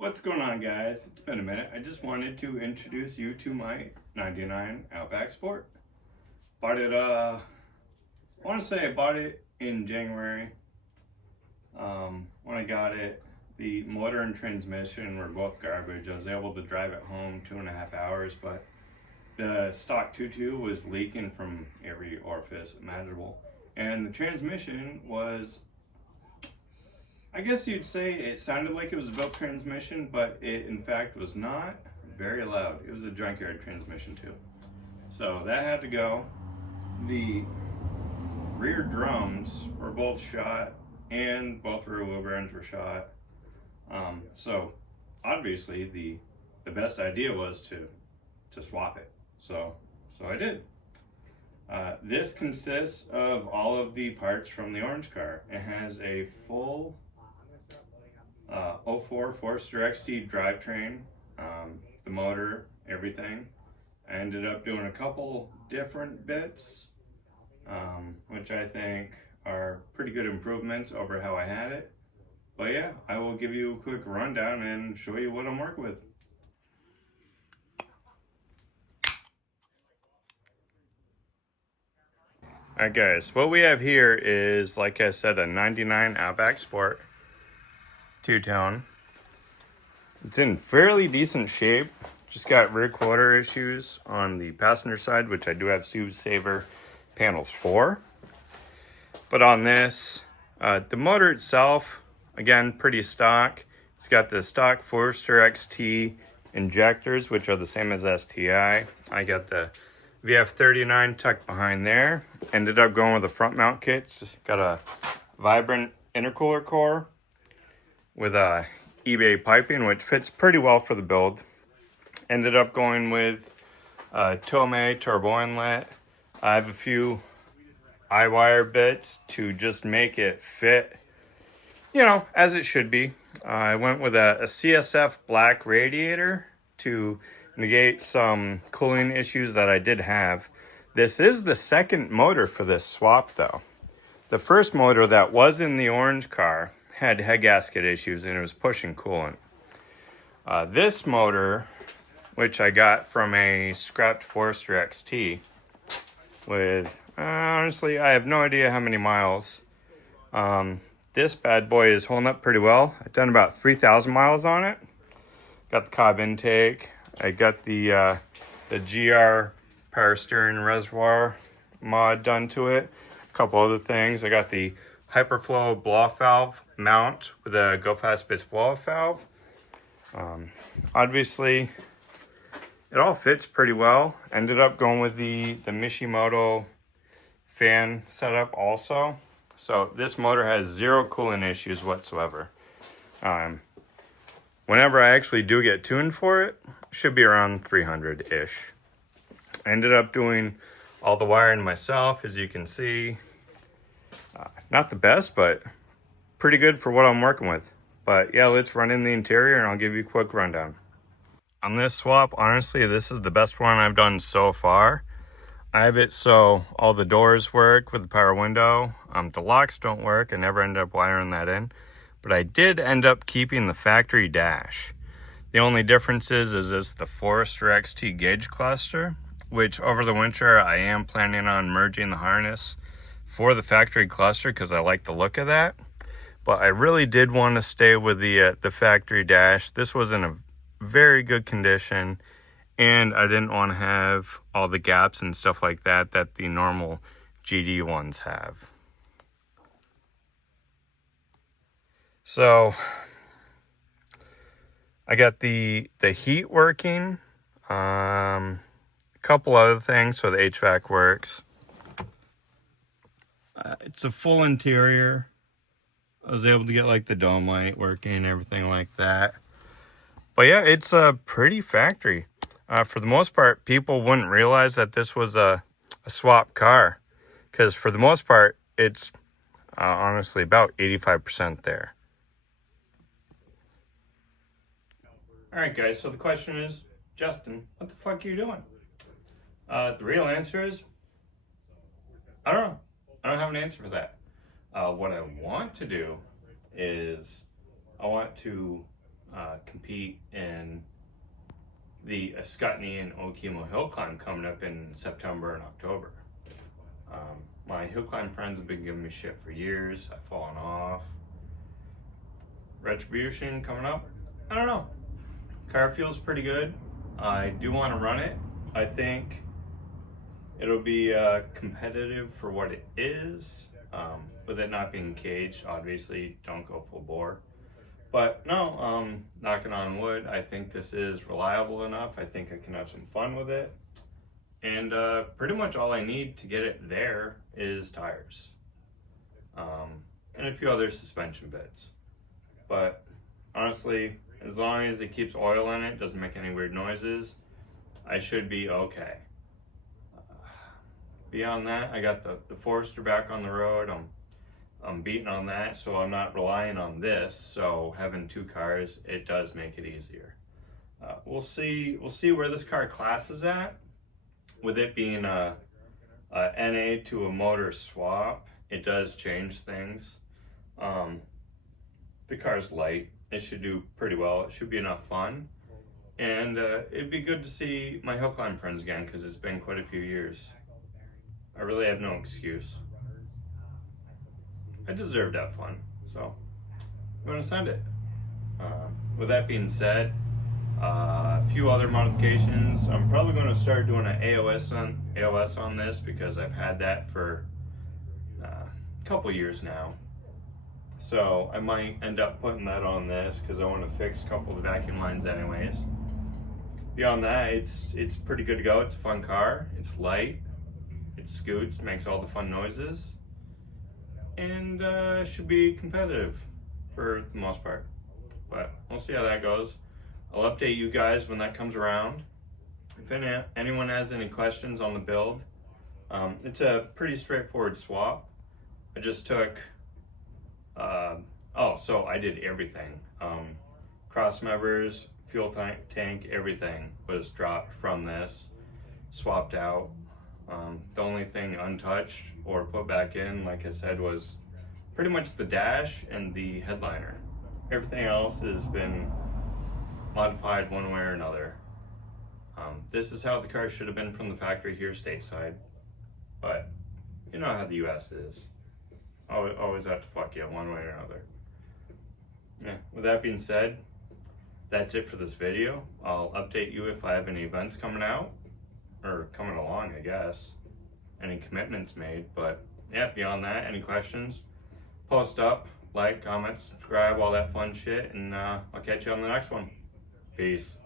What's going on, guys? It's been a minute. I just wanted to introduce you to my 99 Outback Sport. Bought it, I want to say I bought it in January. When I got it, the motor and transmission were both garbage. I was able to drive it home 2.5 hours, but the stock 2.2 was leaking from every orifice imaginable. And the transmission was, I guess you'd say it sounded like it was a built transmission, but it in fact was not. Very loud. It was a junkyard transmission too. So that had to go. The rear drums were both shot and both rear wheel bearings were shot. So obviously the best idea was to swap it. So I did. This consists of all of the parts from the orange car. It has a full 04 Forester XT drivetrain, the motor, everything. I ended up doing a couple different bits, which I think are pretty good improvements over how I had it. But yeah, I will give you a quick rundown and show you what I'm working with. Alright guys, what we have here is, like I said, a 99 Outback Sport two-tone. It's in fairly decent shape. Just got rear quarter issues on the passenger side, which I do have Subaru Saver panels for. But on this, the motor itself, again, pretty stock. It's got the stock Forester XT injectors, which are the same as STI. I got the VF39 tucked behind there. Ended up going with a front mount kit. It's got a Vibrant intercooler core with a eBay piping, which fits pretty well for the build. Ended up going with Tomei turbo inlet. I have a few eye-wire bits to just make it fit, you know, as it should be. I went with a CSF black radiator to negate some cooling issues that I did have. This is the second motor for this swap though. The first motor that was in the orange car had head gasket issues and it was pushing coolant. This motor, which I got from a scrapped Forester XT with, honestly, I have no idea how many miles. This bad boy is holding up pretty well. I've done about 3,000 miles on it. Got the cob intake. I got the GR power steering reservoir mod done to it. A couple other things. I got the Hyperflow blow-off valve mount with a Go Fast Bits blow-off valve. Obviously, it all fits pretty well. Ended up going with the Mishimoto fan setup also. So this motor has zero cooling issues whatsoever. Whenever I actually do get tuned for it, should be around 300-ish. Ended up doing all the wiring myself, as you can see. Not the best, but pretty good for what I'm working with. But yeah, let's run in the interior and I'll give you a quick rundown. On this swap, honestly, this is the best one I've done so far. I have it so all the doors work with the power window. The locks don't work. I never ended up wiring that in. But I did end up keeping the factory dash. The only difference is it's the Forester XT gauge cluster, which over the winter I am planning on merging the harness for the factory cluster because I like the look of that. But I really did want to stay with the factory dash. This was in a very good condition, and I didn't want to have all the gaps and stuff like that that the normal GD ones have. So I got the heat working, a couple other things so the HVAC works. It's a full interior. I was able to get like the dome light working and everything like that. But yeah, it's a pretty factory. For the most part, people wouldn't realize that this was a swap car, because for the most part, it's honestly about 85% there. Alright guys, so the question is, Justin, what the fuck are you doing? The real answer is, I don't know. I don't have an answer for that. What I want to do is I want to compete in the Ascutney and Okemo hill climb coming up in September and October. My hill climb friends have been giving me shit for years. I've fallen off. Retribution coming up. I don't know. Car feels pretty good. I do want to run it. I think it'll be competitive for what it is. With it not being caged, obviously don't go full bore. But no, knocking on wood, I think this is reliable enough. I think I can have some fun with it. And pretty much all I need to get it there is tires. And a few other suspension bits. But honestly, as long as it keeps oil in it, doesn't make any weird noises, I should be okay. Beyond that, I got the Forester back on the road. I'm beating on that, so I'm not relying on this. So having two cars, it does make it easier. We'll see where this car class is at. With it being a NA to a motor swap, it does change things. The car's light. It should do pretty well. It should be enough fun. And it'd be good to see my hill climb friends again, because it's been quite a few years. I really have no excuse. I deserve that fun, so I'm going to send it. With that being said, a few other modifications. I'm probably going to start doing an AOS on this, because I've had that for a couple years now. So I might end up putting that on this, because I want to fix a couple of the vacuum lines anyways. Beyond that, it's pretty good to go. It's a fun car. It's light. It scoots, makes all the fun noises, and should be competitive for the most part. But we'll see how that goes. I'll update you guys when that comes around. If anyone has any questions on the build, it's a pretty straightforward swap. I just took, so I did everything. Cross members, fuel tank, everything was dropped from this, swapped out. The only thing untouched or put back in, like I said, was pretty much the dash and the headliner. Everything else has been modified one way or another. This is how the car should have been from the factory here stateside, but you know how the US is. Always have to fuck you one way or another. Yeah, with that being said, that's it for this video. I'll update you if I have any events coming out, or coming along, I guess. Any commitments made, but yeah, beyond that, any questions, post up, like, comment, subscribe, all that fun shit, and I'll catch you on the next one. Peace.